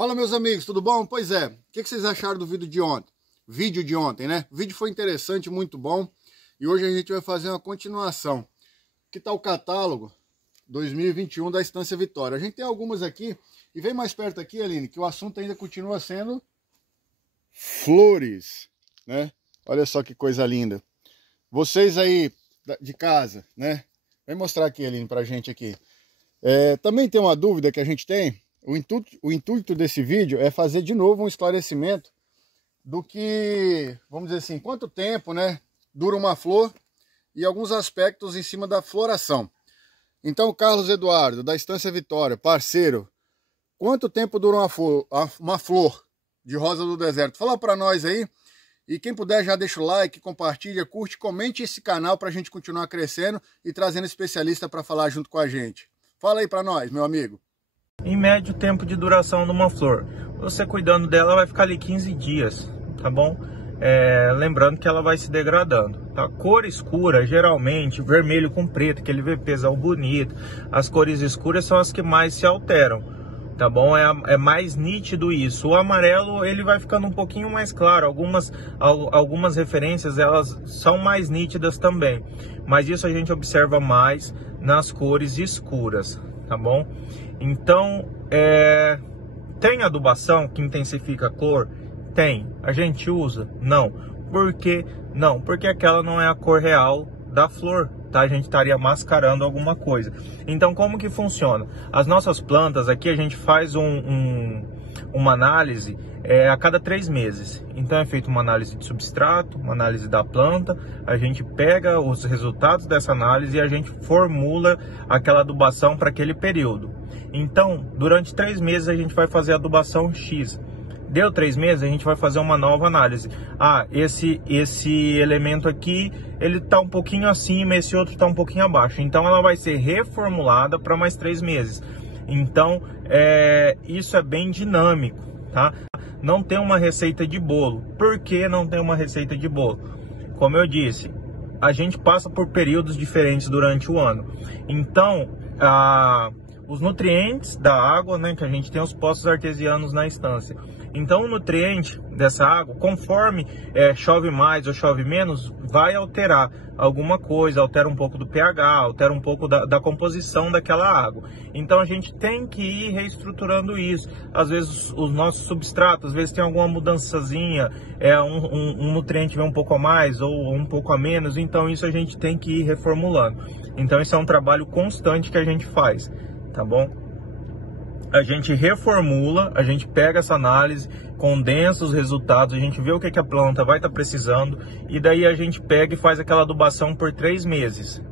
Fala, meus amigos, tudo bom? Pois é, o que vocês acharam do vídeo de ontem? Vídeo de ontem, né? O vídeo foi interessante, muito bom. E hoje a gente vai fazer uma continuação. Aqui tá o catálogo 2021 da Estância Vitória. A gente tem algumas aqui. E vem mais perto aqui, Aline, que o assunto ainda continua sendo flores, né? Olha só que coisa linda. Vocês aí de casa, né? Vem mostrar aqui, Aline, pra gente aqui. Também tem uma dúvida que a gente tem. O intuito desse vídeo é fazer de novo um esclarecimento do que, vamos dizer assim, quanto tempo, né, dura uma flor e alguns aspectos em cima da floração. Então, Carlos Eduardo, da Estância Vitória, parceiro, quanto tempo dura uma flor de rosa do deserto? Fala para nós aí. E quem puder já deixa o like, compartilha, curte, comente esse canal para a gente continuar crescendo e trazendo especialista para falar junto com a gente. Fala aí para nós, meu amigo. Em médio, o tempo de duração de uma flor, você cuidando dela vai ficar ali 15 dias, tá bom? Lembrando que ela vai se degradando, tá? Cor escura, geralmente, vermelho com preto, aquele VPzão bonito, as cores escuras são as que mais se alteram, tá bom? É mais nítido isso. O amarelo, ele vai ficando um pouquinho mais claro, algumas referências, elas são mais nítidas também, mas isso a gente observa mais nas cores escuras, tá bom? Então, tem adubação que intensifica a cor? Tem. A gente usa? Não. Por quê? Não, porque aquela não é a cor real da flor, tá? A gente estaria mascarando alguma coisa. Então, como que funciona? As nossas plantas aqui, a gente faz uma análise a cada 3 meses. Então é feita uma análise de substrato, uma análise da planta, a gente pega os resultados dessa análise e a gente formula aquela adubação para aquele período. Então, durante 3 meses a gente vai fazer a adubação X. Deu 3 meses, a gente vai fazer uma nova análise. Ah, esse elemento aqui, ele está um pouquinho acima, esse outro está um pouquinho abaixo. Então ela vai ser reformulada para mais 3 meses. Então, isso é bem dinâmico, tá? Não tem uma receita de bolo. Por que não tem uma receita de bolo? Como eu disse, a gente passa por períodos diferentes durante o ano. Então, os nutrientes da água, né, que a gente tem os poços artesianos na estância. Então, o nutriente dessa água, conforme chove mais ou chove menos, vai alterar alguma coisa, altera um pouco do pH, altera um pouco da composição daquela água. Então, a gente tem que ir reestruturando isso. Às vezes, os nossos substratos, às vezes tem alguma mudançazinha, um nutriente vem um pouco a mais ou um pouco a menos, então isso a gente tem que ir reformulando. Então, isso é um trabalho constante que a gente faz, tá bom? A gente reformula, a gente pega essa análise, condensa os resultados, a gente vê o que a planta vai estar precisando e daí a gente pega e faz aquela adubação por 3 meses.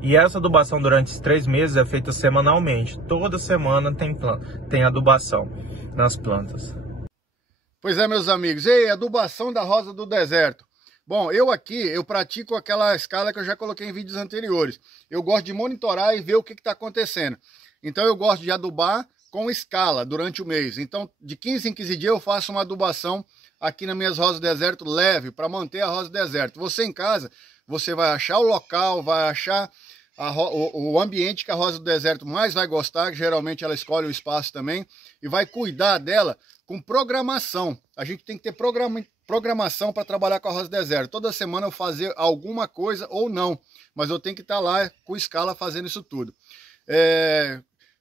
E essa adubação durante esses 3 meses é feita semanalmente. Toda semana tem adubação nas plantas. Pois é, meus amigos. E adubação da rosa do deserto. Bom, eu pratico aquela escala que eu já coloquei em vídeos anteriores. Eu gosto de monitorar e ver o que está acontecendo. Então eu gosto de adubar com escala durante o mês. Então de 15 em 15 dias eu faço uma adubação aqui nas minhas rosas do deserto leve para manter a rosa do deserto. Você em casa, você vai achar o local, vai achar o ambiente que a rosa do deserto mais vai gostar, que geralmente ela escolhe o espaço também, e vai cuidar dela com programação. A gente tem que ter programação para trabalhar com a rosa do deserto. Toda semana eu fazer alguma coisa ou não, mas eu tenho que estar lá com escala fazendo isso tudo.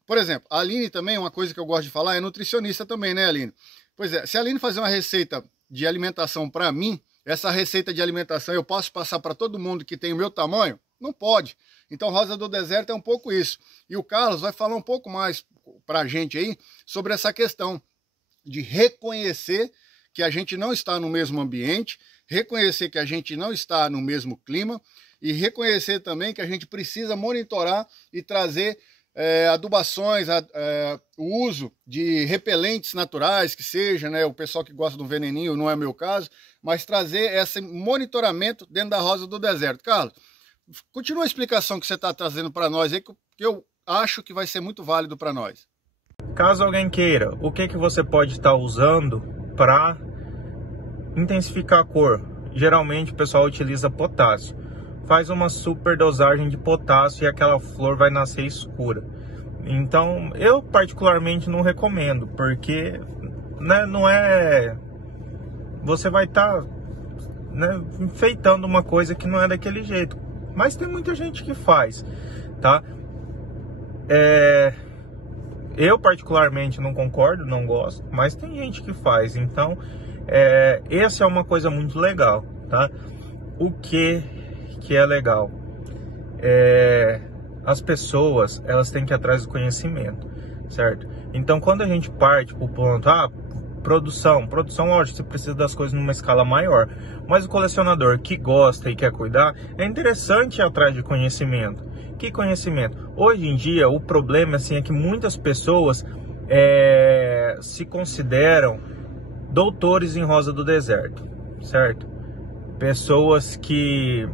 Por exemplo, a Aline também, uma coisa que eu gosto de falar, é nutricionista também, né, Aline? Pois é, se a Aline fazer uma receita de alimentação para mim, essa receita de alimentação eu posso passar para todo mundo que tem o meu tamanho? Não pode. Então, rosa do deserto é um pouco isso. E o Carlos vai falar um pouco mais para a gente aí sobre essa questão de reconhecer que a gente não está no mesmo ambiente, reconhecer que a gente não está no mesmo clima e reconhecer também que a gente precisa monitorar e trazer adubações, o uso de repelentes naturais, que seja, né, o pessoal que gosta do veneninho, não é meu caso, mas trazer esse monitoramento dentro da rosa do deserto. Carlos, continua a explicação que você está trazendo para nós aí, que eu acho que vai ser muito válido para nós. Caso alguém queira, o que você pode estar usando para intensificar a cor? Geralmente o pessoal utiliza potássio. Faz uma super dosagem de potássio e aquela flor vai nascer escura. Então, eu particularmente não recomendo, porque, né, não é... Você vai estar, né, enfeitando uma coisa que não é daquele jeito. Mas tem muita gente que faz, tá? Eu particularmente não concordo, não gosto, mas tem gente que faz. Então, essa é uma coisa muito legal, tá? O que é legal? As pessoas, elas têm que ir atrás do conhecimento, certo? Então, quando a gente parte pro ponto, produção, lógico, você precisa das coisas numa escala maior, mas o colecionador que gosta e quer cuidar, é interessante ir atrás de conhecimento. Que conhecimento? Hoje em dia, o problema assim, é que muitas pessoas se consideram doutores em rosa do deserto, certo? Pessoas que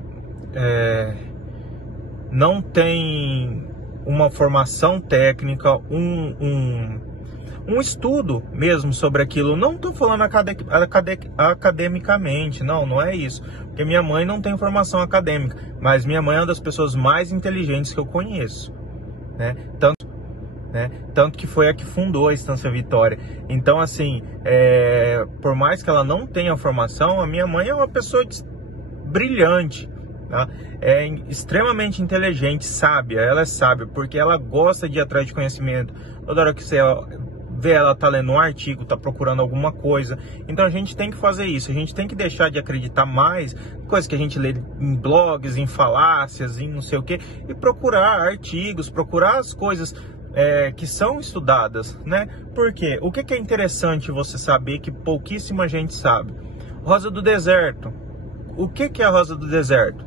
não têm uma formação técnica, um estudo mesmo sobre aquilo. Não estou falando academicamente, não é isso. Porque minha mãe não tem formação acadêmica, mas minha mãe é uma das pessoas mais inteligentes que eu conheço, né? Tanto que foi a que fundou a Estância Vitória. Então, assim, por mais que ela não tenha formação, a minha mãe é uma pessoa brilhante, tá? É extremamente inteligente, sábia. Ela é sábia porque ela gosta de ir atrás de conhecimento. Toda hora que você vê, ela tá lendo um artigo, tá procurando alguma coisa. Então a gente tem que fazer isso. A gente tem que deixar de acreditar mais coisas que a gente lê em blogs, em falácias, em não sei o que, e procurar artigos, procurar as coisas que são estudadas, né? Porque o que é interessante você saber que pouquíssima gente sabe? Rosa do deserto. O que é a rosa do deserto?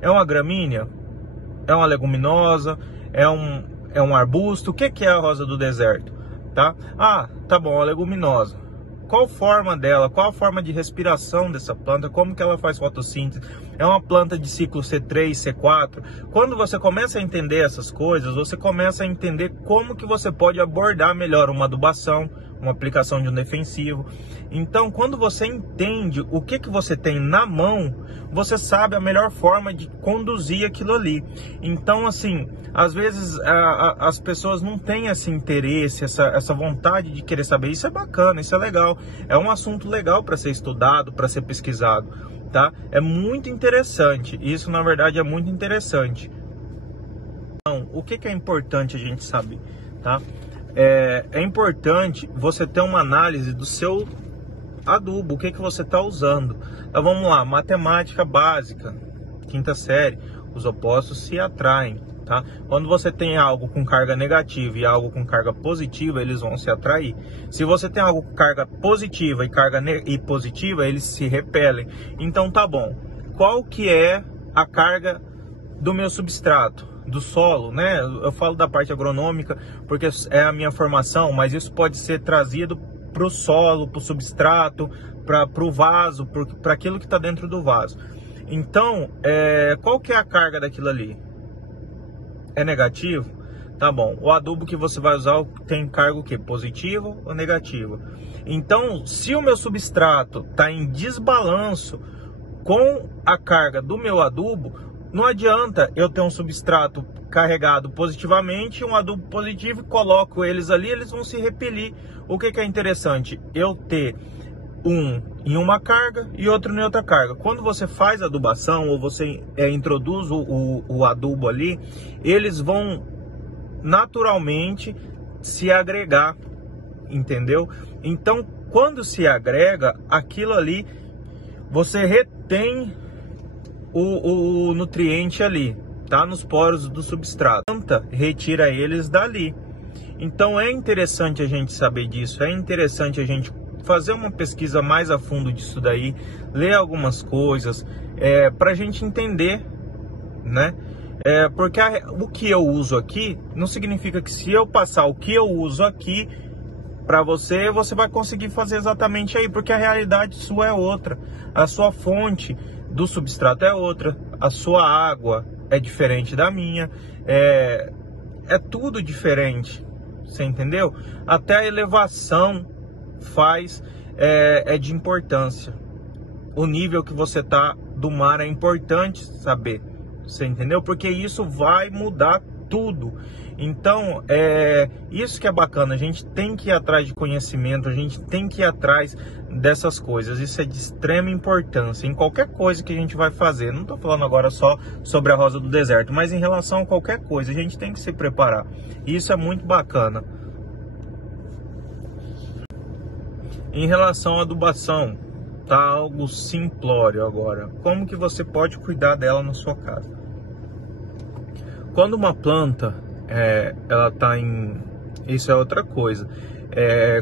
É uma gramínea? É uma leguminosa? É um arbusto? O que é a rosa do deserto? Tá? Tá bom, a leguminosa. Qual forma dela? Qual a forma de respiração dessa planta? Como que ela faz fotossíntese? É uma planta de ciclo C3, C4. Quando você começa a entender essas coisas, você começa a entender como que você pode abordar melhor uma adubação, uma aplicação de um defensivo. Então, quando você entende o que você tem na mão, você sabe a melhor forma de conduzir aquilo ali. Então, assim, às vezes as pessoas não têm esse interesse, essa vontade de querer saber. Isso é bacana, isso é legal. É um assunto legal para ser estudado, para ser pesquisado, tá? É muito interessante. Isso, na verdade, é muito interessante. Então, o que é importante a gente saber, tá? É importante você ter uma análise do seu adubo, o que você está usando. Então vamos lá, matemática básica, quinta série, os opostos se atraem, tá? Quando você tem algo com carga negativa e algo com carga positiva, eles vão se atrair. Se você tem algo com carga positiva e positiva, eles se repelem. Então tá bom, qual que é a carga do meu substrato? Do solo, né? Eu falo da parte agronômica porque é a minha formação, mas isso pode ser trazido para o solo, para o substrato, para o vaso, para aquilo que está dentro do vaso. Então, qual que é a carga daquilo ali? É negativo? Tá bom. O adubo que você vai usar tem carga o quê? Positivo ou negativo? Então, se o meu substrato está em desbalanço com a carga do meu adubo, não adianta eu ter um substrato carregado positivamente e um adubo positivo, coloco eles ali, eles vão se repelir. O que é interessante? Eu ter um em uma carga e outro em outra carga. Quando você faz adubação ou você introduz o adubo ali, eles vão naturalmente se agregar, entendeu? Então, quando se agrega, aquilo ali, você retém o nutriente ali, tá? Nos poros do substrato. A planta retira eles dali. Então é interessante a gente saber disso, é interessante a gente fazer uma pesquisa mais a fundo disso daí, ler algumas coisas, para a gente entender, né? Porque o que eu uso aqui não significa que se eu passar o que eu uso aqui para você, você vai conseguir fazer exatamente aí, porque a realidade sua é outra, a sua fonte do substrato é outra, a sua água é diferente da minha, é tudo diferente, você entendeu? Até a elevação é de importância, o nível que você tá do mar é importante saber, você entendeu? Porque isso vai mudar tudo. Então, isso que é bacana, a gente tem que ir atrás de conhecimento, a gente tem que ir atrás dessas coisas, isso é de extrema importância em qualquer coisa que a gente vai fazer. Não estou falando agora só sobre a rosa do deserto, mas em relação a qualquer coisa, a gente tem que se preparar, e isso é muito bacana. Em relação à adubação, tá algo simplório agora. Como que você pode cuidar dela na sua casa? Quando uma planta, ela tá em... Isso é outra coisa.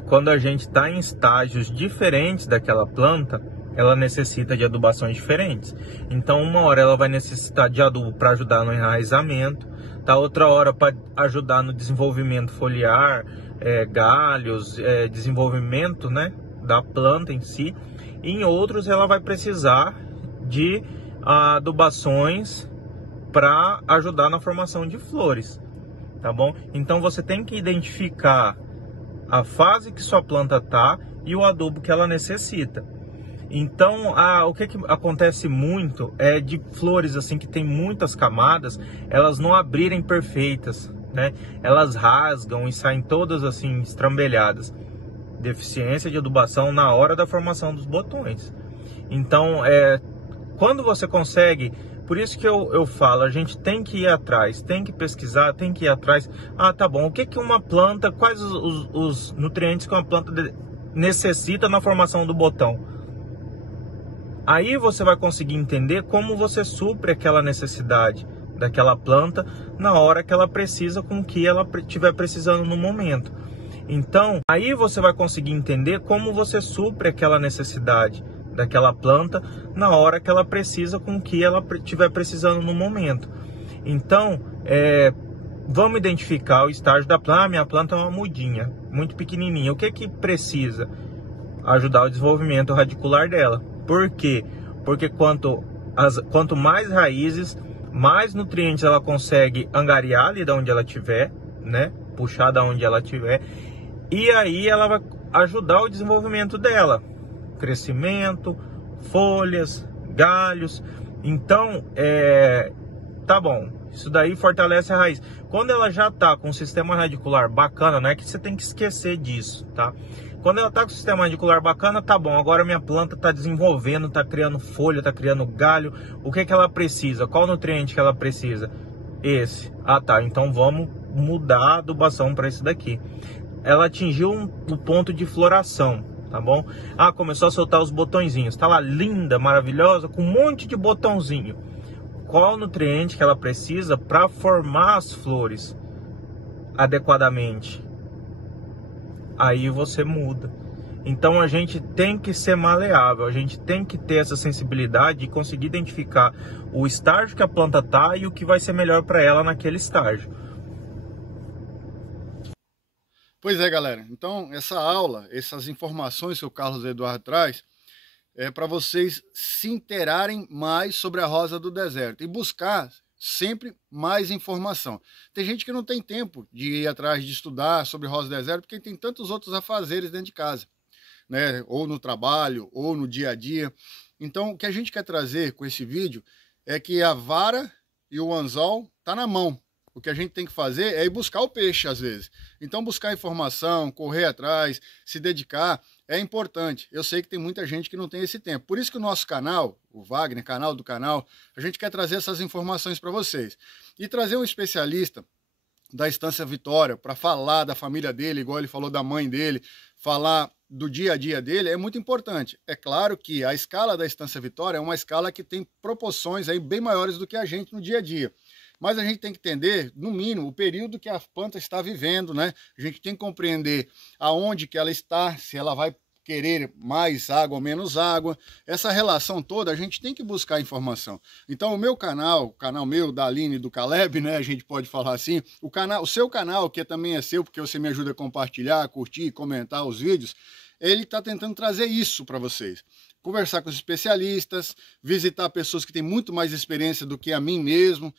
Quando a gente está em estágios diferentes daquela planta, ela necessita de adubações diferentes. Então, uma hora ela vai necessitar de adubo para ajudar no enraizamento, tá? Outra hora para ajudar no desenvolvimento foliar, galhos, desenvolvimento, né, da planta em si. E em outros ela vai precisar de adubações para ajudar na formação de flores, tá bom? Então você tem que identificar a fase que sua planta tá e o adubo que ela necessita. Então, o que acontece muito é de flores assim que tem muitas camadas, elas não abrirem perfeitas, né? Elas rasgam e saem todas assim estrambelhadas. Deficiência de adubação na hora da formação dos botões. Então, quando você consegue, por isso que eu falo, a gente tem que ir atrás, tem que pesquisar, tem que ir atrás. Tá bom, o que uma planta, quais os nutrientes que uma planta necessita na formação do botão? Aí você vai conseguir entender como você supre aquela necessidade daquela planta na hora que ela precisa, com o que ela estiver precisando no momento. Então, aí você vai conseguir entender como você supre aquela necessidade daquela planta na hora que ela precisa, com o que ela estiver precisando no momento. Então, vamos identificar o estágio da planta. Minha planta é uma mudinha, muito pequenininha. O que precisa? Ajudar o desenvolvimento radicular dela. Por quê? Porque quanto mais raízes, mais nutrientes ela consegue angariar ali de onde ela estiver, né? Puxar da onde ela estiver. E aí ela vai ajudar o desenvolvimento dela. Crescimento, folhas, galhos. Então, tá bom. Isso daí fortalece a raiz. Quando ela já tá com um sistema radicular bacana, não é que você tem que esquecer disso, tá? Quando ela tá com o sistema radicular bacana, tá bom. Agora minha planta tá desenvolvendo, tá criando folha, tá criando galho. O que ela precisa? Qual nutriente que ela precisa? Esse. Tá. Então vamos mudar a adubação para esse daqui. Ela atingiu o ponto de floração, tá bom? Começou a soltar os botõezinhos. Tá lá linda, maravilhosa, com um monte de botãozinho. Qual nutriente que ela precisa para formar as flores adequadamente? Aí você muda. Então a gente tem que ser maleável, a gente tem que ter essa sensibilidade e conseguir identificar o estágio que a planta tá e o que vai ser melhor para ela naquele estágio. Pois é, galera. Então essa aula, essas informações que o Carlos Eduardo traz, é para vocês se inteirarem mais sobre a rosa do deserto e buscar sempre mais informação. Tem gente que não tem tempo de ir atrás de estudar sobre rosa do deserto porque tem tantos outros afazeres dentro de casa, né? Ou no trabalho, ou no dia a dia. Então o que a gente quer trazer com esse vídeo é que a vara e o anzol tá na mão. O que a gente tem que fazer é ir buscar o peixe às vezes. Então buscar informação, correr atrás, se dedicar é importante. Eu sei que tem muita gente que não tem esse tempo. Por isso que o nosso canal, o Wagner, canal do canal, a gente quer trazer essas informações para vocês. E trazer um especialista da Estância Vitória para falar da família dele, igual ele falou da mãe dele, falar do dia a dia dele é muito importante. É claro que a escala da Estância Vitória é uma escala que tem proporções aí bem maiores do que a gente no dia a dia. Mas a gente tem que entender, no mínimo, o período que a planta está vivendo, né? A gente tem que compreender aonde que ela está, se ela vai querer mais água ou menos água. Essa relação toda a gente tem que buscar informação. Então o meu canal, o canal meu, da Aline e do Caleb, né? A gente pode falar assim, o seu canal, que também é seu, porque você me ajuda a compartilhar, curtir, comentar os vídeos, ele está tentando trazer isso para vocês. Conversar com os especialistas, visitar pessoas que têm muito mais experiência do que a mim mesmo,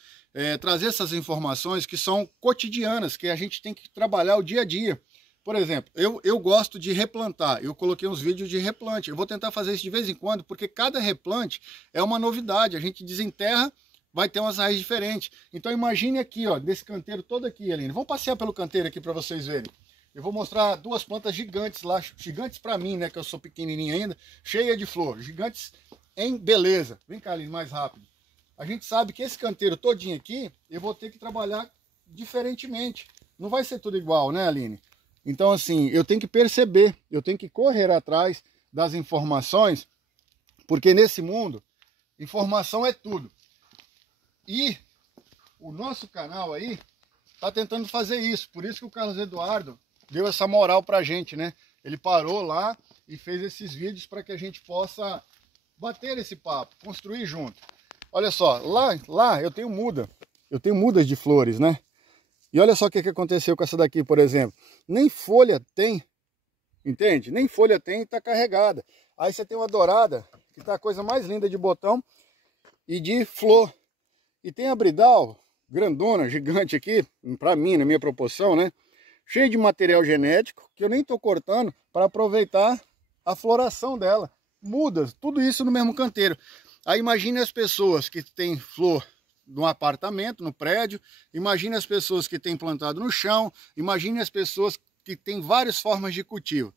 trazer essas informações que são cotidianas, que a gente tem que trabalhar o dia a dia. Por exemplo, eu gosto de replantar, eu coloquei uns vídeos de replante, eu vou tentar fazer isso de vez em quando, porque cada replante é uma novidade, a gente desenterra vai ter umas raízes diferentes. Então imagine aqui, ó, desse canteiro todo aqui, Aline. Vamos passear pelo canteiro aqui para vocês verem. Eu vou mostrar duas plantas gigantes lá, gigantes para mim, né, que eu sou pequenininho ainda, cheia de flor, gigantes em beleza. Vem cá, Aline, mais rápido. A gente sabe que esse canteiro todinho aqui, eu vou ter que trabalhar diferentemente. Não vai ser tudo igual, né, Aline? Então, assim, eu tenho que perceber, eu tenho que correr atrás das informações, porque nesse mundo, informação é tudo. E o nosso canal aí tá tentando fazer isso. Por isso que o Carlos Eduardo deu essa moral pra gente, né? Ele parou lá e fez esses vídeos para que a gente possa bater esse papo, construir junto. Olha só, lá eu tenho mudas de flores, né? E olha só o que aconteceu com essa daqui, por exemplo. Nem folha tem, entende? Nem folha tem e tá carregada. Aí você tem uma dourada, que tá a coisa mais linda de botão e de flor. E tem a bridal, grandona, gigante aqui, pra mim, na minha proporção, né? Cheio de material genético, que eu nem tô cortando para aproveitar a floração dela. Mudas, tudo isso no mesmo canteiro. Aí imagine as pessoas que têm flor no apartamento, no prédio, imagine as pessoas que têm plantado no chão, imagine as pessoas que têm várias formas de cultivo.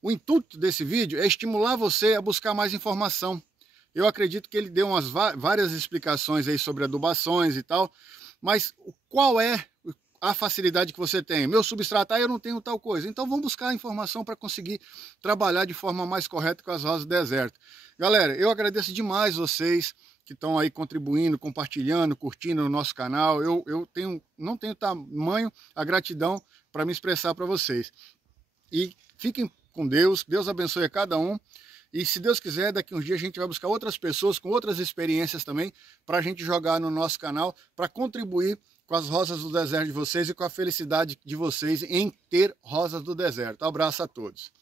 O intuito desse vídeo é estimular você a buscar mais informação. Eu acredito que ele deu várias explicações aí sobre adubações e tal, mas qual é a facilidade que você tem? Meu substrato, eu não tenho tal coisa. Então vamos buscar informação para conseguir trabalhar de forma mais correta com as rosas do deserto. Galera, eu agradeço demais vocês que estão aí contribuindo, compartilhando, curtindo o nosso canal. Eu não tenho tamanho a gratidão para me expressar para vocês. E fiquem com Deus, Deus abençoe a cada um. E se Deus quiser, daqui uns dias a gente vai buscar outras pessoas com outras experiências também para a gente jogar no nosso canal, para contribuir com as rosas do deserto de vocês e com a felicidade de vocês em ter rosas do deserto. Um abraço a todos.